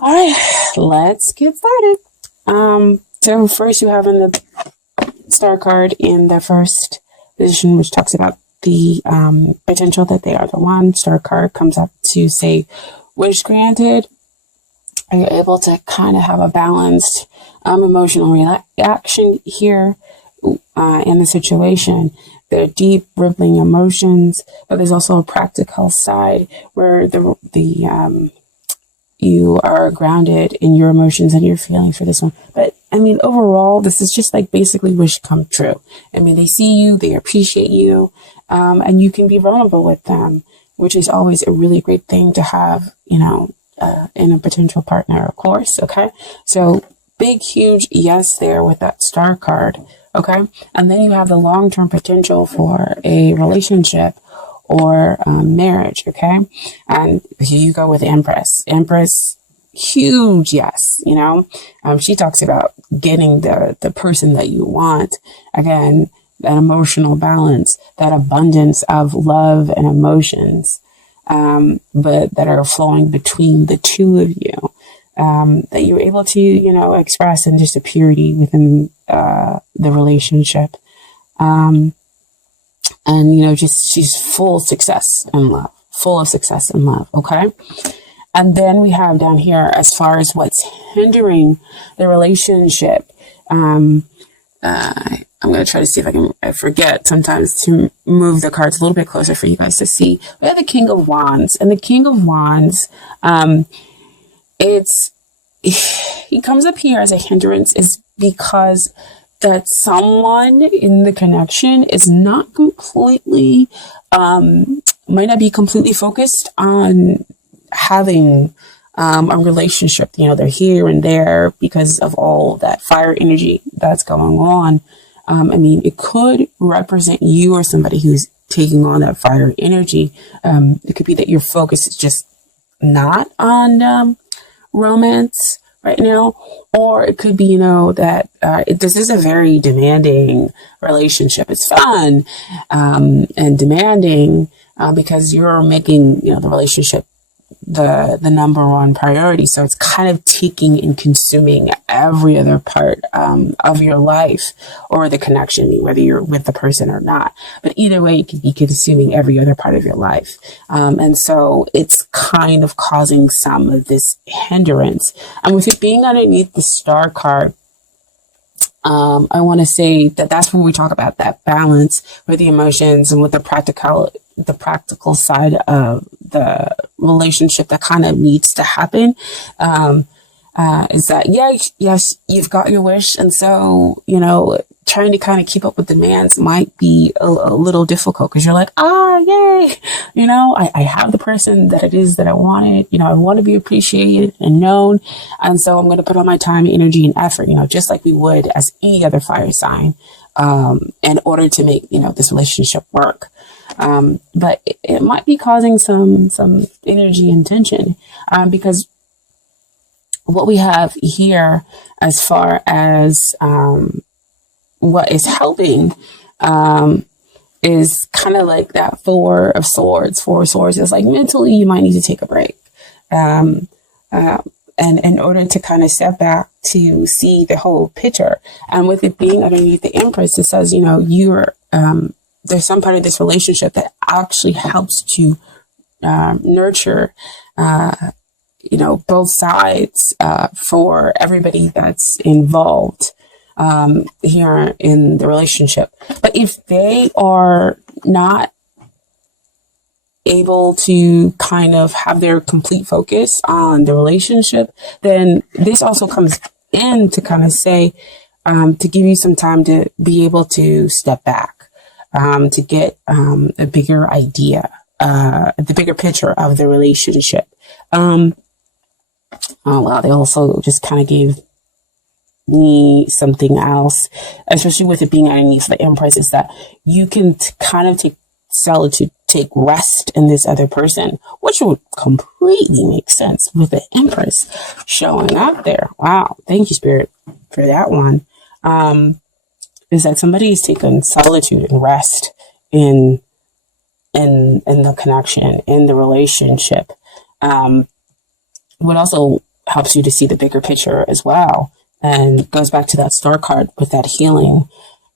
All right, let's get started. So first you have in the star card in the first position, which talks about the potential that they are the one. Star card comes up to say, wish granted. Are you able to kind of have a balanced emotional reaction here in the situation? There are deep, rippling emotions, but there's also a practical side where you are grounded in your emotions and your feelings for this one. But I mean, overall, this is just like basically wish come true. I mean, they see you, they appreciate you, and you can be vulnerable with them, which is always a really great thing to have, in a potential partner, of course. Okay. So big, huge yes there with that star card. Okay. And then you have the long-term potential for a relationship or marriage. Okay. And here you go with Empress. Empress, huge yes. She talks about getting the person that you want. Again, that emotional balance, that abundance of love and emotions, but that are flowing between the two of you, that you're able to, express in just a purity within the relationship. And, just she's full of success and love, full of success and love. Okay. And then we have down here, as far as what's hindering the relationship, I'm going to try to see if I forget sometimes to move the cards a little bit closer for you guys to see. We have the King of Wands, and the King of Wands, he comes up here as a hindrance is because that someone in the connection is not completely, might not be completely focused on having a relationship. They're here and there because of all that fire energy that's going on. It could represent you or somebody who's taking on that fire energy. It could be that your focus is just not on romance right now, or it could be, that this is a very demanding relationship. It's fun and demanding because you're making, the relationship the number one priority. So it's kind of taking and consuming every other part of your life or the connection, whether you're with the person or not. But either way, it could be consuming every other part of your life. And so it's kind of causing some of this hindrance. And with it being underneath the star card, I want to say that that's when we talk about that balance with the emotions and with the practical side of the relationship that kind of needs to happen. Is that, yes, you've got your wish. And so, trying to kind of keep up with demands might be a little difficult because you're like, yay, I have the person that it is that I wanted, I want to be appreciated and known. And so I'm going to put all my time, energy, and effort, just like we would as any other fire sign, in order to make, this relationship work. But it might be causing some energy and tension, because what we have here as far as, what is helping, is kind of like that Four of Swords. Four of Swords is like mentally you might need to take a break. And in order to kind of step back to see the whole picture. And with it being underneath the Empress, it says, you're, there's some part of this relationship that actually helps to nurture, both sides for everybody that's involved here in the relationship. But if they are not able to kind of have their complete focus on the relationship, then this also comes in to kind of say, to give you some time to be able to step back, to get a bigger idea, the bigger picture of the relationship. Oh wow, they also just kind of gave me something else, especially with it being underneath the Empress, is that you can kind of take solitude, take rest in this other person, which would completely make sense with the Empress showing up there. Wow, thank you, Spirit, for that one. Is that somebody is taking solitude and rest in the connection, in the relationship. What also helps you to see the bigger picture as well. And goes back to that star card with that healing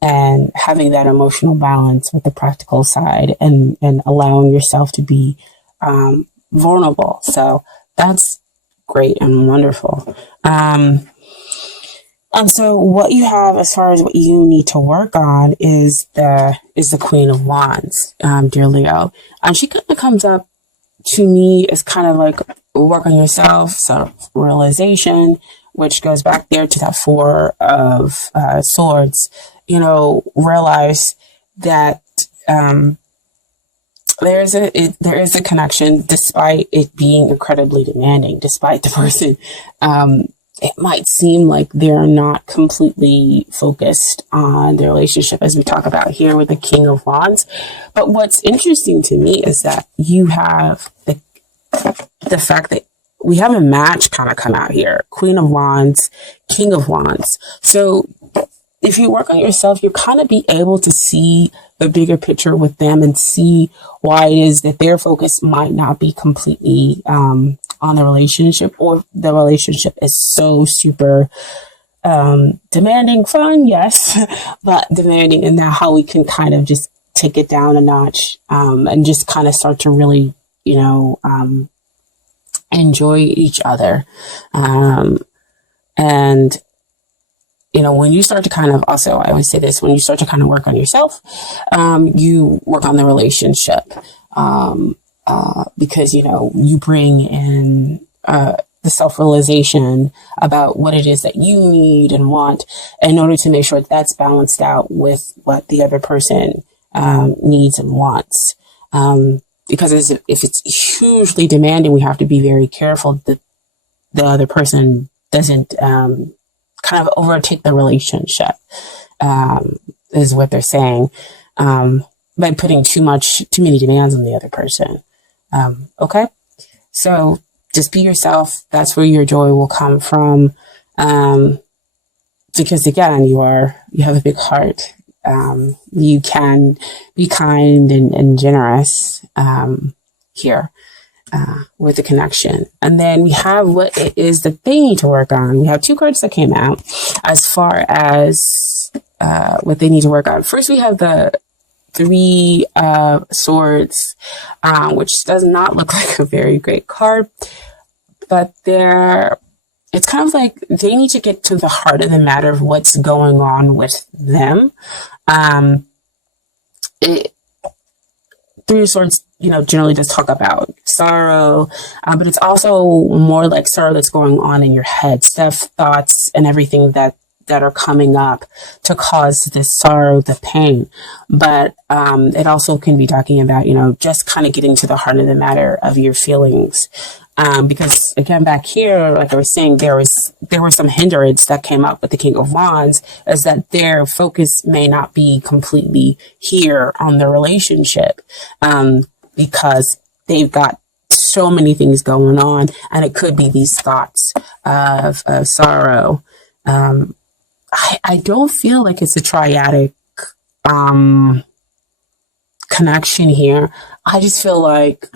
and having that emotional balance with the practical side, and allowing yourself to be vulnerable. So that's great and wonderful. And so what you have as far as what you need to work on is the Queen of Wands, dear Leo. And she kind of comes up to me as kind of like work on yourself, self-realization, which goes back there to that Four of Swords. You know, realize that there is a connection, despite it being incredibly demanding, despite the person. It might seem like they're not completely focused on the relationship, as we talk about here with the King of Wands. But what's interesting to me is that you have the fact that we have a match kind of come out here. Queen of Wands, King of Wands. So if you work on yourself, you kind of be able to see the bigger picture with them and see why it is that their focus might not be completely on the relationship, or the relationship is so super demanding. Fun, yes, but demanding, and now how we can kind of just take it down a notch and just kind of start to really, enjoy each other. And when you start to kind of, also, I always say this, when you start to kind of work on yourself, you work on the relationship. Because, you bring in the self-realization about what it is that you need and want in order to make sure that's balanced out with what the other person needs and wants. Because if it's hugely demanding, we have to be very careful that the other person doesn't kind of overtake the relationship, is what they're saying, by putting too many demands on the other person. Okay. So just be yourself. That's where your joy will come from. Because again, you have a big heart. You can be kind and generous, here, with the connection. And then we have what it is that they need to work on. We have two cards that came out as far as, what they need to work on. First, we have the Three of Swords, which does not look like a very great card, but it's kind of like they need to get to the heart of the matter of what's going on with them. Three of Swords, generally does talk about sorrow, but it's also more like sorrow that's going on in your head, stuff, thoughts, and everything that are coming up to cause this sorrow, the pain. But it also can be talking about, just kind of getting to the heart of the matter of your feelings. Because again, back here, like I was saying, there was some hindrance that came up with the King of Wands, is that their focus may not be completely here on the relationship, because they've got so many things going on, and it could be these thoughts of sorrow. I don't feel like it's a triadic connection here. I just feel like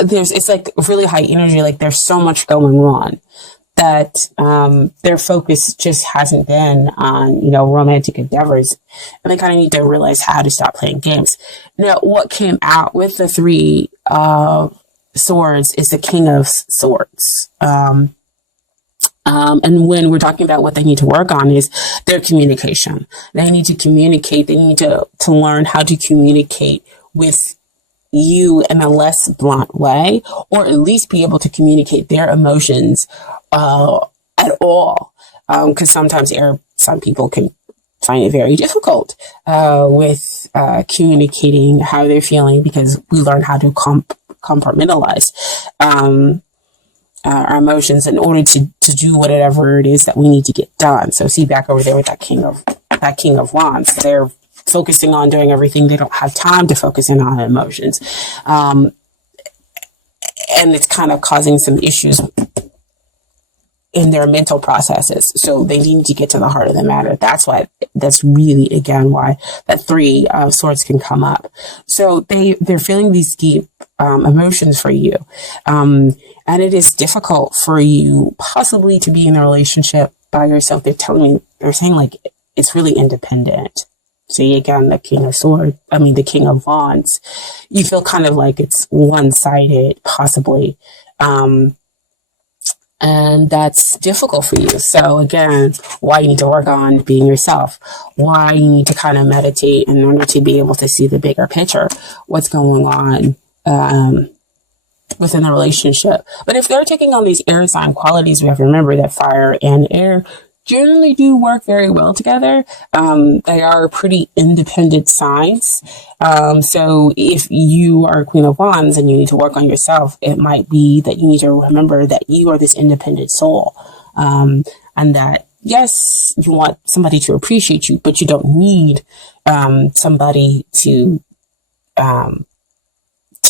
it's like really high energy, like there's so much going on that their focus just hasn't been on, romantic endeavors, and they kind of need to realize how to stop playing games. Now, what came out with the Three of Swords is the King of Swords. And when we're talking about what they need to work on is their communication. They need to communicate. They need to learn how to communicate with you in a less blunt way, or at least be able to communicate their emotions at all. Because sometimes some people can find it very difficult with communicating how they're feeling, because we learn how to compartmentalize our emotions in order to do whatever it is that we need to get done. So see, back over there with that King of Wands, they're focusing on doing everything. They don't have time to focus in on emotions. And it's kind of causing some issues in their mental processes. So they need to get to the heart of the matter. That's really, again, why that 3 of swords can come up. So they're feeling these deep emotions for you. And it is difficult for you possibly to be in a relationship by yourself. They're saying like, it's really independent. See, again, the the King of Wands, you feel kind of like it's one-sided, possibly. And that's difficult for you. So again, why you need to work on being yourself, why you need to kind of meditate in order to be able to see the bigger picture, what's going on within the relationship. But if they're taking on these air sign qualities, we have to remember that fire and air generally do work very well together. They are pretty independent signs. So if you are a Queen of Wands and you need to work on yourself, it might be that you need to remember that you are this independent soul. And that, yes, you want somebody to appreciate you, but you don't need somebody to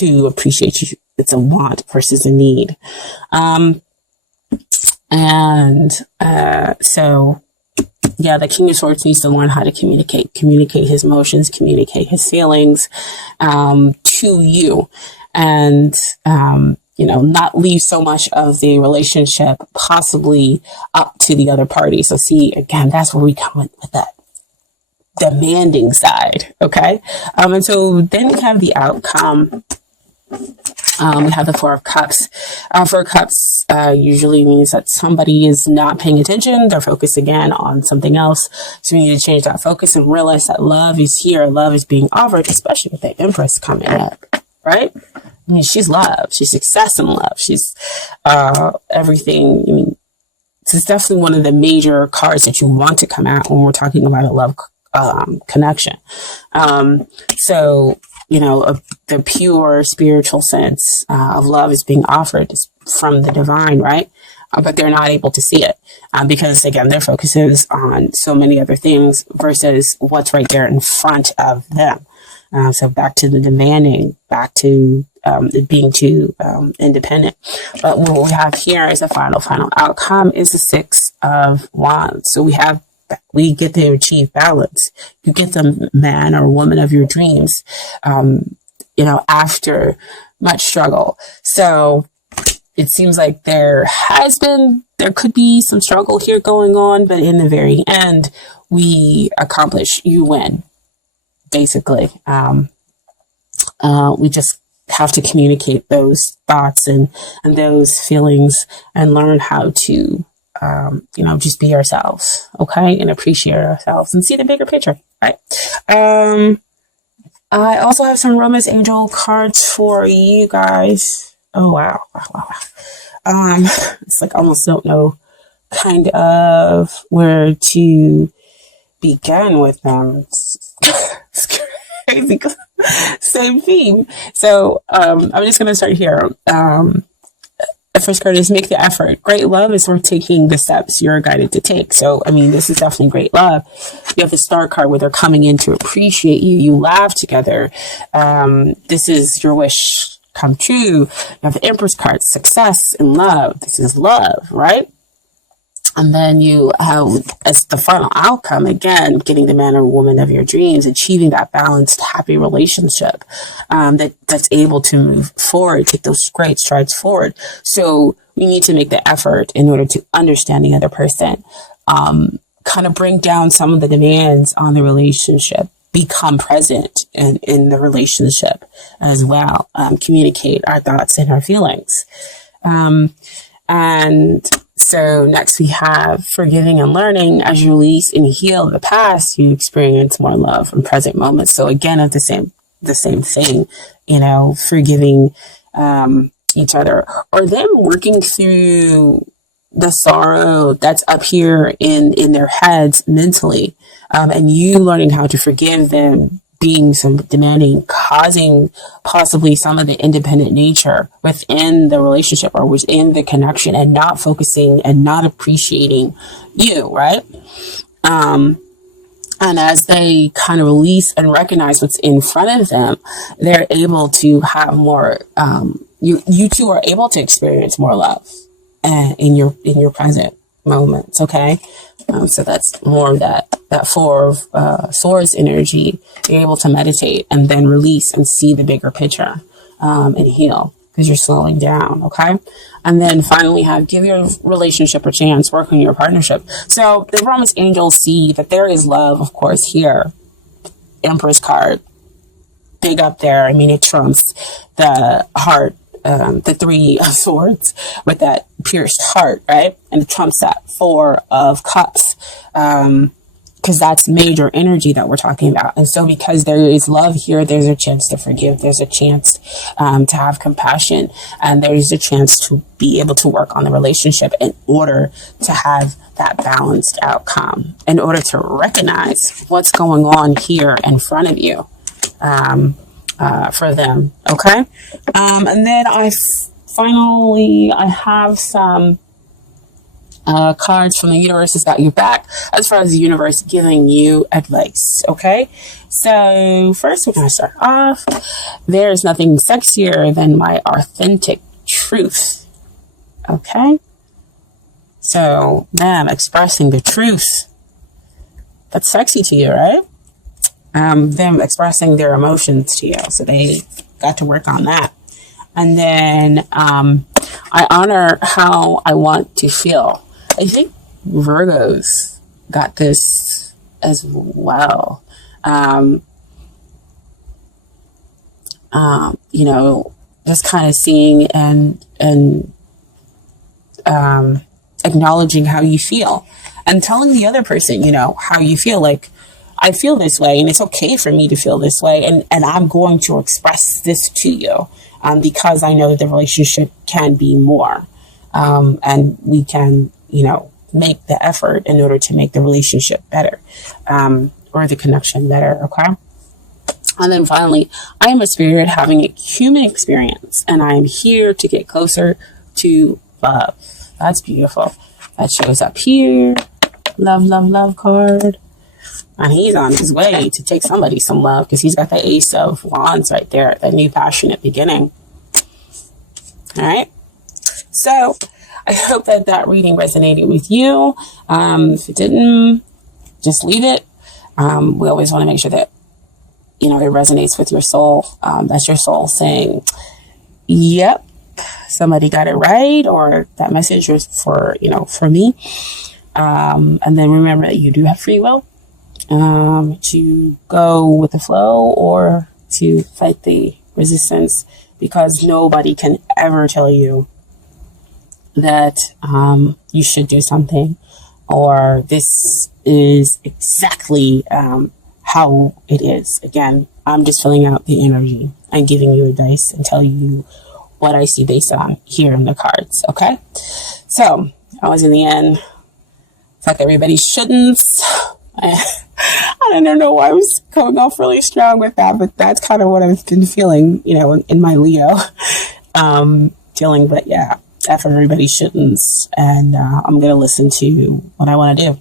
appreciate you. It's a want versus a need. So yeah, the King of Swords needs to learn how to communicate his emotions, communicate his feelings, to you, and, not leave so much of the relationship possibly up to the other party. So see, again, that's where we come with that demanding side. Okay. And so then we have the outcome. We have the 4 of Cups. 4 of Cups usually means that somebody is not paying attention. They're focused again on something else. So we need to change that focus and realize that love is here. Love is being offered, especially with the Empress coming up, right? I mean, she's love. She's success and love. She's everything. I mean, this is definitely one of the major cards that you want to come out when we're talking about a love connection. So, the pure spiritual sense of love is being offered from the divine, right? But they're not able to see it because, again, their focus is on so many other things versus what's right there in front of them. So back to the demanding, back to being too independent. But what we have here as a final outcome is the 6 of Wands. So we get to achieve balance. You get the man or woman of your dreams, after much struggle. So it seems like there could be some struggle here going on, but in the very end, you win, basically. We just have to communicate those thoughts and those feelings and learn how to just be ourselves, okay, and appreciate ourselves and see the bigger picture, right? I also have some Romance Angel cards for you guys. Oh, wow. It's like I almost don't know kind of where to begin with them. It's crazy. Same theme. So, I'm just going to start here. The first card is make the effort. Great love is worth taking the steps you're guided to take. So, this is definitely great love. You have the Star card where they're coming in to appreciate you. You laugh together. This is your wish come true. You have the Empress card, success and love. This is love, right? And then you have, as the final outcome, again, getting the man or woman of your dreams, achieving that balanced, happy relationship that's able to move forward, take those great strides forward. So we need to make the effort in order to understand the other person, kind of bring down some of the demands on the relationship, become present in the relationship as well, communicate our thoughts and our feelings. And so next we have forgiving and learning. As you release and heal the past, you experience more love in present moments. So again, it's the same thing, forgiving each other, or them working through the sorrow that's up here in their heads mentally, and you learning how to forgive them, being some demanding, causing possibly some of the independent nature within the relationship or within the connection, and not focusing and not appreciating you, right? And as they kind of release and recognize what's in front of them, they're able to have more, you two are able to experience more love in your present, moments. Okay. So that's more of that four of swords energy. You're able to meditate and then release and see the bigger picture, and heal because you're slowing down. Okay. And then finally give your relationship a chance, work on your partnership. So the promised angels see that there is love, of course, here. Empress card, big up there. I mean, it trumps the heart, the three of swords with that pierced heart, right? And it trumps that four of cups, because that's major energy that we're talking about. And so because there is love here, there's a chance to forgive. There's a chance to have compassion. And there's a chance to be able to work on the relationship in order to have that balanced outcome, in order to recognize what's going on here in front of you for them. Okay. And then finally have some cards from the universe has got you back as far as the universe giving you advice. Okay. So first we're going to start off. There's nothing sexier than my authentic truth. Okay. So them expressing the truth. That's sexy to you, right? Them expressing their emotions to you. So they got to work on that. And then I honor how I want to feel. I think Virgos got this as well. Just kind of seeing and acknowledging how you feel and telling the other person, how you feel. Like, I feel this way and it's okay for me to feel this way. And I'm going to express this to you because I know that the relationship can be more. And we can, make the effort in order to make the relationship better, or the connection better. Okay. And then finally, I am a spirit having a human experience and I am here to get closer to love. That's beautiful. That shows up here. Love, love, love card. And he's on his way to take somebody some love because he's got the Ace of Wands right there, that new passionate beginning. All right. So I hope that reading resonated with you. If it didn't, just leave it. We always want to make sure that, it resonates with your soul. That's your soul saying, yep, somebody got it right, or that message was for me. And then remember that you do have free will to go with the flow or to fight the resistance, because nobody can ever tell you that you should do something or this is exactly how it is. Again, I'm just filling out the energy and giving you advice and telling you what I see based on here in the cards. Okay. So I was in the end. Fuck everybody shouldn't. I don't know why I was coming off really strong with that, but that's kind of what I've been feeling, in my Leo feeling. But yeah, F everybody shouldn't. And I'm going to listen to what I want to do.